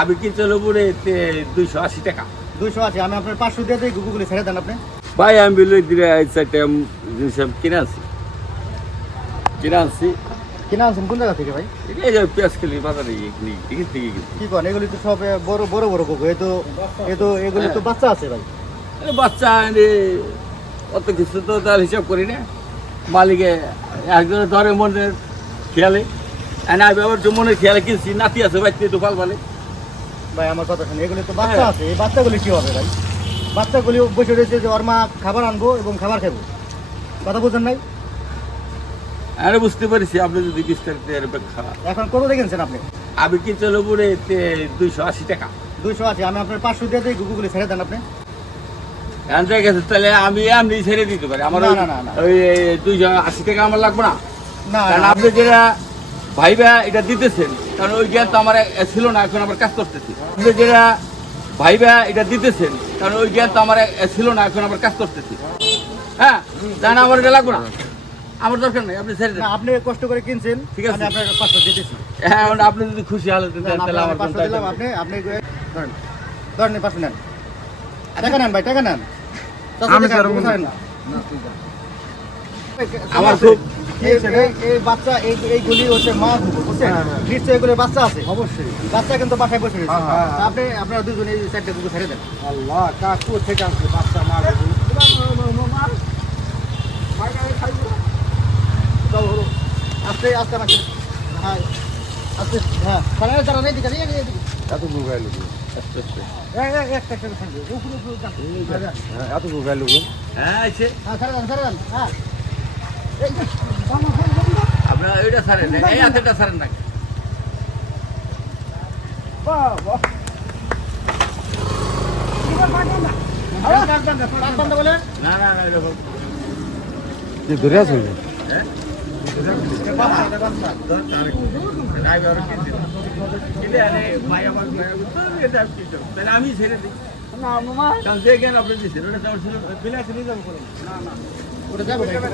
আমি কিনতে লোবরে 280 টাকা। 280, আমি আপনার 500 দিয়ে দিই, গুগলে ছেড়ে দেন আপনি। ভাই আমি বিলে দিলে চারটা জিনিস কিনে আনছি। কিনা আনছেন কোন জায়গা থেকে ভাই? এই যে পেঁয়াজ খেলি বাজারে এগুলি ঠিক থেকে গেছি। কি করেন, এগুলি তো সব বড় বড় বড় গুগু। এগুলি তো বাচ্চা আছে ভাই। বাচ্চা অত কিছু তো তার হিসাব করি না। মালিকে একজনে ধরে মনের খেয়ালে আমি আবার মনের খেয়ালে কিনছি। নাতি আছে বাচ্চা তো পাল পালে। ভাই আমার কথা শুনে, এগুলি তো বাচ্চা আছে, এই বাচ্চাগুলি কি হবে ভাই? বাচ্চাগুলি বসে রয়েছে যে ওর মা খাবার আনবো এবং খাবার খাবো, কথা বুঝেন নাই? আরে বুঝতে পারছি আপনি যদি বিস্তারিত খাওয়া। এখন কত দেখেছেন আপনি? আমি কিনতে লোবরে 280 টাকা। 280, আমি আপনার 500 দিয়ে দিই, গুগলে ছেড়ে দেন আপনি। ঠিক আছে, তাহলে আমি এমনি ছেড়ে দিতে পারি। আমার না, না, না, না। ওই 280 টাকা আমার লাগবে না। না, কারণ না, আপনি যেটা ভাইবা এটা দিতেছেন, কারণ ওই জ্ঞান তো আমার ছিল না, এখন আমার কাজ করতেছি। আপনি যেটা ভাইবা এটা দিতেছেন, কারণ ওই জ্ঞান তো আমার ছিল না, এখন আমার কাজ করতেছি। হ্যাঁ, জানা আমার এটা লাগবে না, আমার দরকার নেই, আপনি ছেড়ে দেন। না, আপনি কষ্ট করে কিনছেন, ঠিক আছে। আমি আপনার 500 দিয়ে দিচ্ছি। হ্যাঁ, এখন আপনি যদি খুশি হলে না, তাহলে আমার 500 দিলাম, আপনি ধরেন, ধরেন 500 নেন। টাকা নেন ভাই, টাকা নেন। আমার খুব এই বাচ্চা, এইগুলি হচ্ছে মা ঘুঘু, বুঝছেন? নিশ্চয়ই এগুলো বাচ্চা আছে, অবশ্যই বাচ্চা, কিন্তু বাসায় বসে রয়েছে। আপনি আপনারা দুজনে এই চারটে ঘুঘু ছেড়ে দেন। আল্লাহ, কাকু থেকে আসছে বাচ্চা মা আস্তে আস্তে আমাকে, হ্যাঁ আস্তে, হ্যাঁ সারা যারা নেই দিকে এত গুগাই লোক আস্তে আস্তে। একটা সঙ্গে এত গুগাই লোক হ্যাঁ আছে, হ্যাঁ ছেড়ে দেন, হ্যাঁ আপনার ওইটা ছাড়েন না, এই হাতেটা ছাড়েন না। বলেন। না না না, এরকম কি ধরে আছে হ্যাঁ আমি ছেড়ে দিই। কারণ যে জ্ঞান আপনি দিচ্ছেন ওটা তো আমার ছিল। ওটা যাবো ভাই।